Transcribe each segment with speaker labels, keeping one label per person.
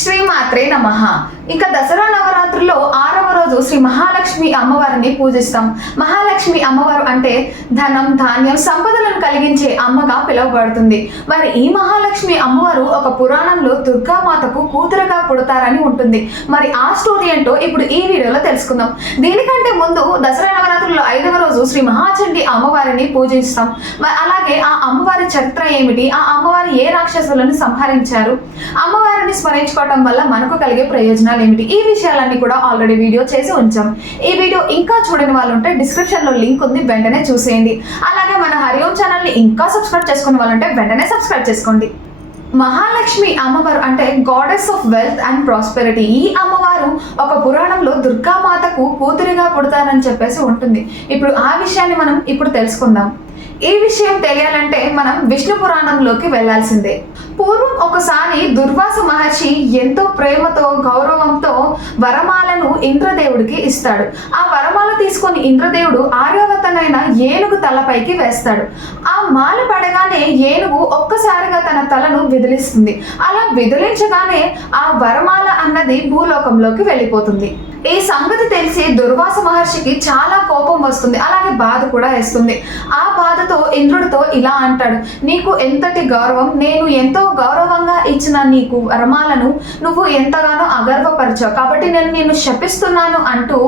Speaker 1: శ్రీమాత్రే నమ. ఇక దసరా నవరాత్రుల్లో ఆరవ రోజు శ్రీ మహాలక్ష్మి అమ్మవారిని పూజిస్తాం. మహాలక్ష్మి అమ్మవారు అంటే ధనం ధాన్యం సంపదలను కలిగించే అమ్మగా పిలువబడుతుంది. మరి ఈ మహాలక్ష్మి అమ్మవారు ఒక పురాణంలో దుర్గామాతకు కూతురుగా పుడతారని ఉంటుంది. మరి ఆ స్టోరీ ఏంటో ఇప్పుడు ఈ వీడియోలో తెలుసుకుందాం. దీనికంటే ముందు దసరా నవరాత్రుల్లో ఐదవ రోజు శ్రీ మహాచండి అమ్మవారిని పూజిస్తాం. అలాగే ఆ అమ్మవారి చరిత్ర ఏమిటి? ఆ అమ్మవారి ఏ రాక్షసులను సంహరించారు? అమ్మవారి అమ్మవారిని స్మరించుకోవడం వల్ల మనకు కలిగే ప్రయోజనాలు ఏమిటి? ఈ విషయాలన్నీ కూడా ఆల్రెడీ వీడియో చేసి ఉంచాం. ఈ వీడియో ఇంకా చూడని వాళ్ళు ఉంటే డిస్క్రిప్షన్లో లింక్ ఉంది వెంటనే చూసేయండి. అలాగే మన హరిఓం ఛానల్ని ఇంకా సబ్స్క్రైబ్ చేసుకునే వాళ్ళు ఉంటే వెంటనే సబ్స్క్రైబ్ చేసుకోండి. మహాలక్ష్మి అమ్మవారు అంటే goddess of wealth and prosperity ఈ అమ్మవారు ఒక పురాణంలో దుర్గామాతకు కూతురిగా పుడతారని చెప్పేసి ఉంటుంది. ఇప్పుడు ఆ విషయాన్ని మనం ఇప్పుడు తెలుసుకుందాం. ఈ విషయం తెలియాలంటే మనం విష్ణు పురాణంలోకి వెళ్ళాల్సిందే పూర్వం ఒకసారి దుర్వాస మహర్షి ఎంతో ప్రేమతో గౌరవంతో వరమాలను ఇంద్రదేవుడికి ఇస్తాడు. ఆ వరమాల తీసుకొని ఇంద్రదేవుడు ఆర్యవతనైన ఏనుగు తలపైకి వేస్తాడు. ఆ మాల పడగానే ఏనుగు ఒక్కసారిగా తన తలను విదిలిస్తుంది. అలా విదిలించగానే ఆ వరమాల అన్నది భూలోకంలోకి వెళ్ళిపోతుంది. ఈ సంగతి తెలిసి దుర్వాస మహర్షికి చాలా కోపం వస్తుంది. అలాగే బాధ కూడా వేస్తుంది. ఆ బాధతో ఇంద్రుడితో ఇలా అంటాడు నీకు ఎంతటి గౌరవం నేను ఎంతో గౌరవంగా ఇచ్చిన నీకు వరమాలను నువ్వు ఎంతగానో అగర్వపరిచావు. కాబట్టి నేను నిన్ను శపిస్తున్నాను అంటూ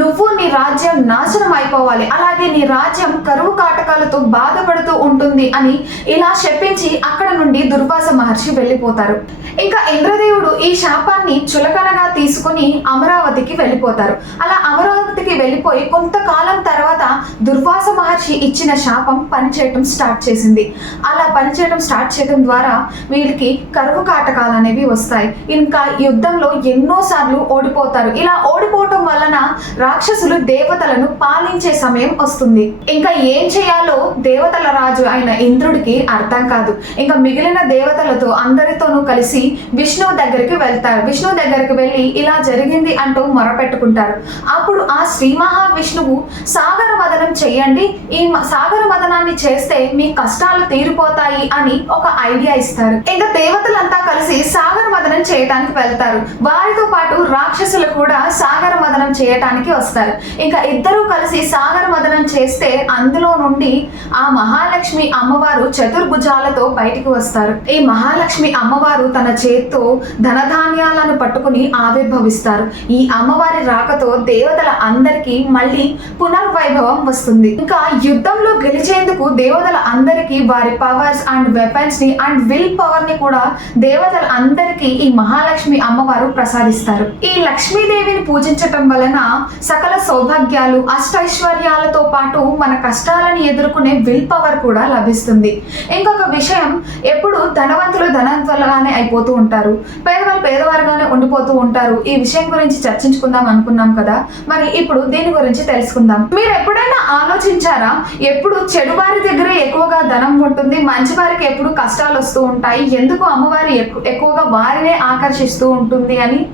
Speaker 1: నువ్వు నీ రాజ్యం నాశనం అయిపోవాలి. అలాగే నీ రాజ్యం కరువు కాటకాలతో బాధపడుతూ ఉంటుంది అని ఇలా శపించి అక్కడ నుండి దుర్వాస మహర్షి వెళ్ళిపోతారు. ఇంకా ఇంద్రదేవుడు ఈ శాపాన్ని చులకనగా తీసుకుని అమరావతికి వెళ్ళిపోతారు. అలా అమరావతికి వెళ్ళిపోయి కొంతకాలం తర్వాత దుర్వాస మహర్షి ఇచ్చిన శాపం పని పనిచేయటం స్టార్ట్ చేసింది. అలా పనిచేయడం స్టార్ట్ చేయడం ద్వారా వీళ్ళకి కరువు కాటకాలు అనేవి వస్తాయి. ఇంకా యుద్ధంలో ఎన్నో సార్లు ఓడిపోతారు. ఇలా ఓడిపోవటం వలన రాక్షసులు దేవతలను పాలించే సమయం వస్తుంది. ఇంకా ఏం చేయాలో దేవతల రాజు అయిన ఇంద్రుడికి అర్థం కాదు. ఇంకా మిగిలిన దేవతలతో అందరితోనూ కలిసి విష్ణువు దగ్గరికి వెళ్తారు. విష్ణువు దగ్గరికి వెళ్ళి ఇలా జరిగింది అంటూ మొరపెట్టుకుంటారు. అప్పుడు ఆ శ్రీ మహావిష్ణువు సాగర మదనం చేయండి. ఈ సాగర మదనాన్ని చేస్తే మీ కష్టాలు తీరిపోతాయి అని ఒక ఐడియా ఇస్తారు. ఇంకా దేవతలంతా కలిసి సాగర చేయటానికి వెళ్తారు. వారితో పాటు రాక్షసులు కూడా సాగర మదనం చేయటానికి వస్తారు. ఇంకా ఇద్దరూ కలిసి సాగర మదనం చేస్తే అందులో నుండి ఆ మహాలక్ష్మి అమ్మవారు చతుర్భుజాలతో బయటికి వస్తారు. ఈ మహాలక్ష్మి అమ్మవారు తన చేత్తో ధనధాన్యాలను పట్టుకుని ఆవిర్భవిస్తారు. ఈ అమ్మవారి రాకతో దేవతల అందరికీ మళ్ళీ పునర్వైభవం వస్తుంది. ఇంకా యుద్ధంలో గెలిచేందుకు దేవతల అందరికీ వారి పవర్స్ అండ్ వెపన్స్ని అండ్ విల్ పవర్ని కూడా దేవతల అందరికీ ఈ మహాలక్ష్మి అమ్మవారు ప్రసాదిస్తారు. ఈ లక్ష్మీదేవిని పూజించటం వలన సకల సౌభాగ్యాలు అష్టైశ్వర్యాలతో పాటు మన కష్టాలను ఎదుర్కొనే విల్ పవర్ కూడా లభిస్తుంది. ఇంకొక విషయం ఎప్పుడు ధనవంతులు ధనవంతులుగానే అయిపోతూ ఉంటారు. పేదవాళ్ళు పేదవారుగానే ఉండిపోతూ ఉంటారు. ఈ విషయం గురించి చర్చించుకుందాం అనుకున్నాం కదా? మరి ఇప్పుడు దీని గురించి తెలుసుకుందాం. మీరు ఎప్పుడైనా ఆలోచించారా? ఎప్పుడు చెడు వారి దగ్గరే ఎక్కువగా ధనం ఉంటుంది మంచి వారికి ఎప్పుడు కష్టాలు వస్తూ ఉంటాయి ఎందుకు అమ్మవారి ఎక్కు- ఎక్కువగా వారినే ఆకర్షిస్తూ ఉంటుంది అని.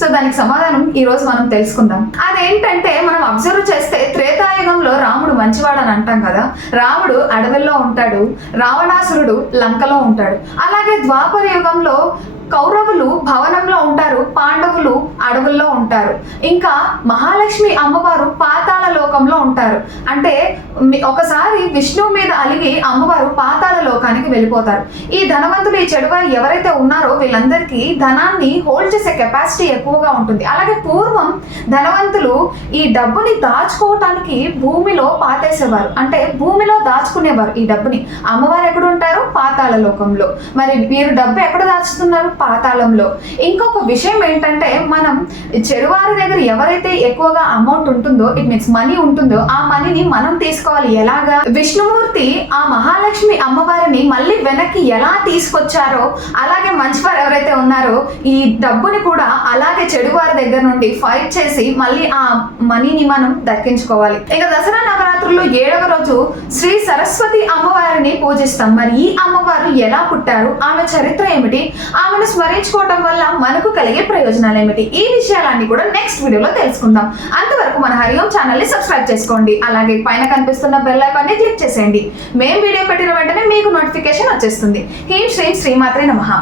Speaker 1: సో దానికి సమాధానం ఈ రోజు మనం తెలుసుకుందాం. అదేంటంటే మనం అబ్జర్వ్ చేస్తే త్రేతాయుగంలో రాముడు మంచివాడు అని అంటాం కదా. రాముడు అడవుల్లో ఉంటాడు రావణాసురుడు లంకలో ఉంటాడు. అలాగే ద్వాపర యుగంలో కౌరవులు భవన అడవుల్లో ఉంటారు. ఇంకా మహాలక్ష్మి అమ్మవారు పాతాళ లోకంలో ఉంటారు. అంటే ఒకసారి విష్ణువు మీద అలిగి అమ్మవారు పాతాళ లోకానికి వెళ్ళిపోతారు. ఈ ధనవంతులు ఈ చెడువారు ఎవరైతే ఉన్నారో వీళ్ళందరికీ ధనాన్ని హోల్డ్ చేసే కెపాసిటీ ఎక్కువగా ఉంటుంది. అలాగే పూర్వం ధనవంతులు ఈ డబ్బుని దాచుకోవటానికి భూమిలో పాతేసేవారు. అంటే భూమిలో దాచుకునేవారు ఈ డబ్బుని. అమ్మవారు ఎక్కడ ఉంటారు? పాతాళ లోకంలో. మరి వీరు డబ్బు ఎక్కడ దాచుతున్నారు? పాతాళంలో. ఇంకొక విషయం ఏంటంటే మనం చెడువారి దగ్గర ఎవరైతే ఎక్కువగా అమౌంట్ ఉంటుందో ఇట్ మీన్స్ మనీ ఉంటుందో ఆ మనీని మనం తీసుకోవాలి. ఎలాగా? విష్ణుమూర్తి ఆ మహాలక్ష్మి అమ్మవారిని మళ్ళీ వెనక్కి ఎలా తీసుకొచ్చారో అలాగే మంచివారు ఎవరైతే ఉన్నారో ఈ డబ్బుని కూడా అలాగే చెడువారి దగ్గర నుండి ఫైట్ చేసి మళ్ళీ ఆ మనీని మనం దక్కించుకోవాలి. ఇక దసరా నవరాత్రుల్లో ఏడవ రోజు శ్రీ సరస్వతి అమ్మవారిని పూజిస్తాం. మరి ఈ అమ్మవారు ఎలా పుట్టారు? ఆమె చరిత్ర ఏమిటి? ఆమెను స్మరించుకోవటం వల్ల మనకు కలిగే ప్రయోజనాలు ఏమిటి? ఈ ఈ విషయాలన్నీ కూడా నెక్స్ట్ వీడియోలో తెలుసుకుందాం. అంతవరకు మన హరిఓం ఛానల్ని సబ్స్క్రైబ్ చేసుకోండి. అలాగే పైన కనిపిస్తున్న బెల్ ఐకాన్ని క్లిక్ చేసేయండి. మేము వీడియో పెట్టిన వెంటనే మీకు నోటిఫికేషన్ వచ్చేస్తుంది. హీం శ్రీం శ్రీమాత్రే నమః.